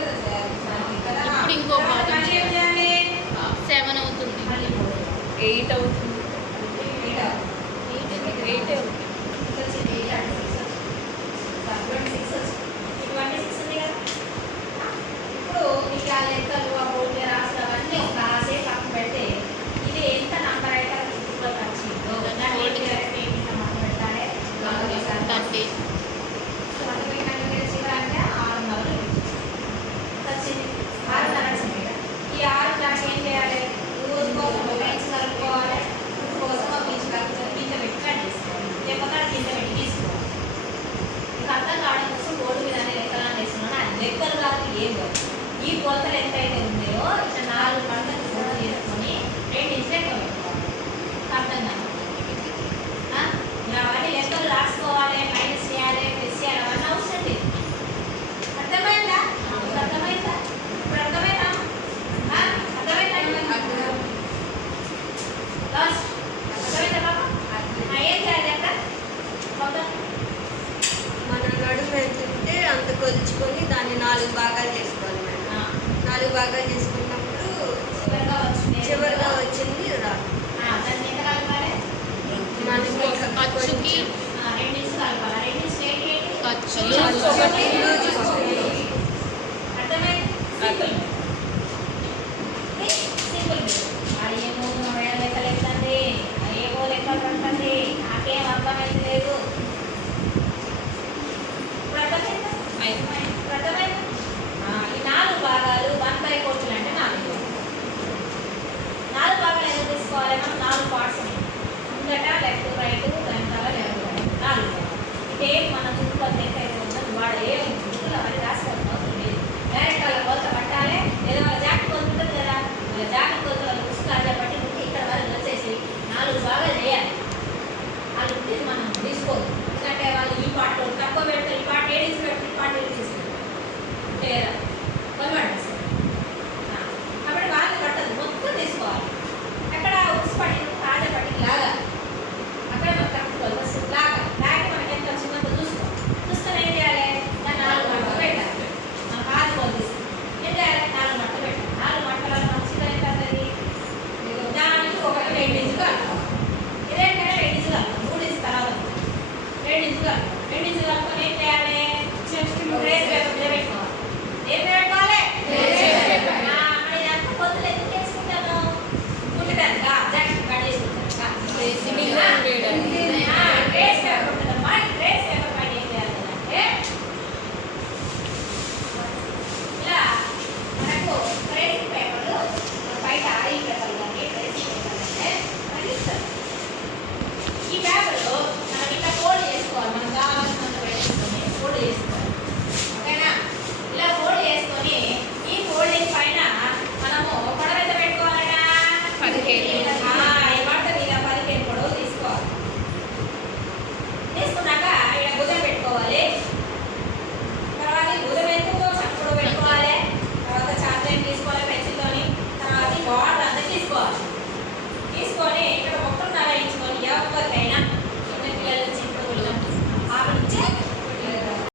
ఇప్పుడు ఇంకో భాగం 7 అవుతుంది, 8 అవుతుంది, 8 అవుతుంది. ఇప్పుడు మీకు ఆ లెక్కలు ఆ బోర్డు రాసిన అవన్నీ ఒక కాసేపు పక్కన పెడితే ఇది ఎంత నంబర్ అయితే గుర్తులో వచ్చిందో దాన్ని పెట్టాలి 30. అంటే 600 వచ్చింది. 600 వచ్చింది. ఈ 6 క్లాస్ ఏం చేయాలి? రోజు కోసం బెంచ్ కలుపుకోవాలి, కోసం బీచ్ కలుపుకొని గింజ పెట్టి కట్ చేసుకోవాలి, లేకపోతే గింజ పెట్టి తీసుకోవాలి. మీకు అర్థం కావడం కోసం బోర్డు మీద అనే లెక్కలను వేస్తున్నాను. అది లెక్కలు కాదు, ఏం కాదు. ఈ కొలతలు ఎంతైతే ఉన్నాయో ఇట్లా 4 పంటలు ఫోటో చేసుకొని 2 ఇంచులు ఎక్కువ పెట్టుకోవాలి. అర్థం కాదు అవన్నీ లెక్కలు రాసుకోవాలి, మైనస్ చేయాలి, ప్లస్ చేయాలి, అవన్నీ అవసరం లేదు. అర్థమైందా? అర్థమైందా? ఇప్పుడు అర్థమైందా? అర్థమైందా? లాస్ట్ అర్థమైందా బాబా? ఏం చేయాలి అక్కడ? మొత్తం మన నడుము ఎంత ఉంటే అంత కొలుచుకొని దాన్ని 4 భాగాలు చేసుకోవాలి మేడం. 4 భాగాలు చేసుకున్నప్పుడు చివరిగా వచ్చింది రా. దాన్ని ఎంత కలపాలి? ఖర్చుకి 2 ఇంచులు కలపాలి. 2 ఇంచులు ఏంటి? ఖర్చులు అర్థమైంది? సింపుల్. అది ఏమో లెక్క లెక్కండి, ఏమో లెక్కలు పడుతుంది, నాకేం అర్థమైంది లేదు. ఇప్పుడు అర్థమైందా? ఇప్పుడు అర్థమైందా? ఈ 4 భాగాలు 1/4 అంటే 4. 4 భాగాలు ఎందుకు తీసుకోవాలి? మనం 4 పార్ట్స్ ఉన్నాయి. ముందట లెఫ్ట్ రైట్, వెనకాల లెఫ్ట్ రైట్, 4 భాగాలు. ఇదేం మన చుట్టూ ఎంత అయితే ఉందో వాడు ఏం చుట్టూ అవన్నీ రాసుకోవాల్సిన అవసరం లేదు. డైరెక్ట్ వాళ్ళ కొలత పట్టాలి, లేదా వాళ్ళ జాకెట్ కొలత ఉంటుంది కదా, వాళ్ళ జాకెట్ కొలత వాళ్ళ పుస్తకాలు చెప్పట్టి ఇక్కడ వరకు వచ్చేసి 4 భాగాలు చేయాలి. వాళ్ళు ఉంటుంది మనం తీసుకోదు. ఎందుకంటే వాళ్ళు ఈ పార్ట్ తక్కువ పెడతారు, ఈ పార్ట్ 7 తీసుకు పెట్టి ఈ పార్ట్ 7 తీసుకుంటారు.